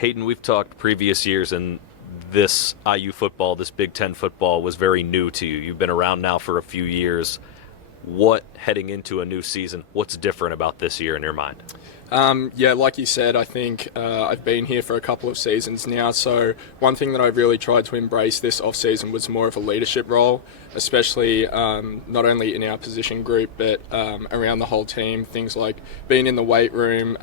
Hayden, we've talked previous years, and this IU football, this Big Ten football, was very new to you. You've been around now for a few years. What, heading into a new season, what's different about this year in your mind? Yeah, like you said, I think I've been here for a couple of seasons now. So one thing that I've really tried to embrace this off-season was more of a leadership role, especially not only in our position group, but around the whole team. Things like being in the weight room,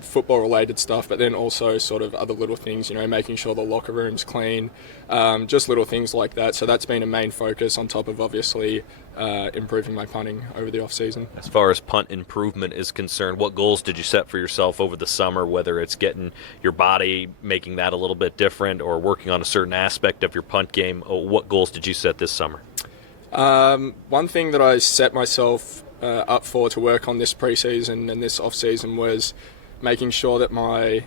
football-related stuff, but then also sort of other little things, making sure the locker room's clean, just little things like that. So that's been a main focus on top of obviously improving my punting over the off-season. As far as punt improvement is concerned, what goals did you set for yourself over the summer, whether it's getting your body, making that a little bit different, or working on a certain aspect of your punt game? What goals did you set this summer? One thing that I set myself up for to work on this preseason and this off-season was making sure that my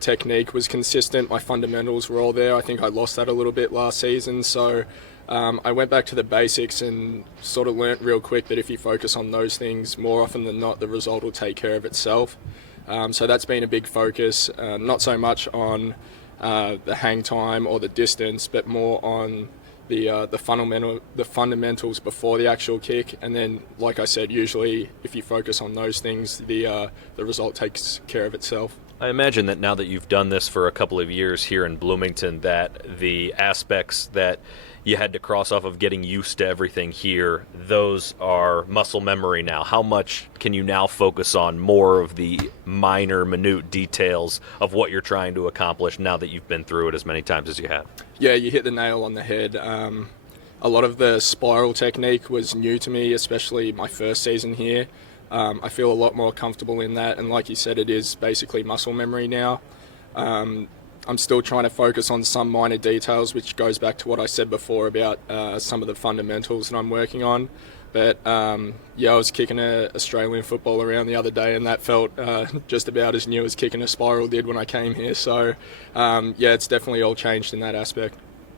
technique was consistent, my fundamentals were all there. I think I lost that a little bit last season, so I went back to the basics and sort of learnt real quick that if you focus on those things, more often than not, the result will take care of itself. So that's been a big focus, not so much on the hang time or the distance, but more on the fundamentals before the actual kick. And then, like I said, usually if you focus on those things, the result takes care of itself. I imagine that now that you've done this for a couple of years here in Bloomington, that the aspects that you had to cross off of getting used to everything here, those are muscle memory now. How much can you now focus on more of the minute details of what you're trying to accomplish now that you've been through it as many times as you have? Yeah, you hit the nail on the head. A lot of the spiral technique was new to me, especially my first season here. I feel a lot more comfortable in that, and like you said, it is basically muscle memory now. I'm still trying to focus on some minor details, which goes back to what I said before about some of the fundamentals that I'm working on. But I was kicking a Australian football around the other day, and that felt just about as new as kicking a spiral did when I came here. So it's definitely all changed in that aspect.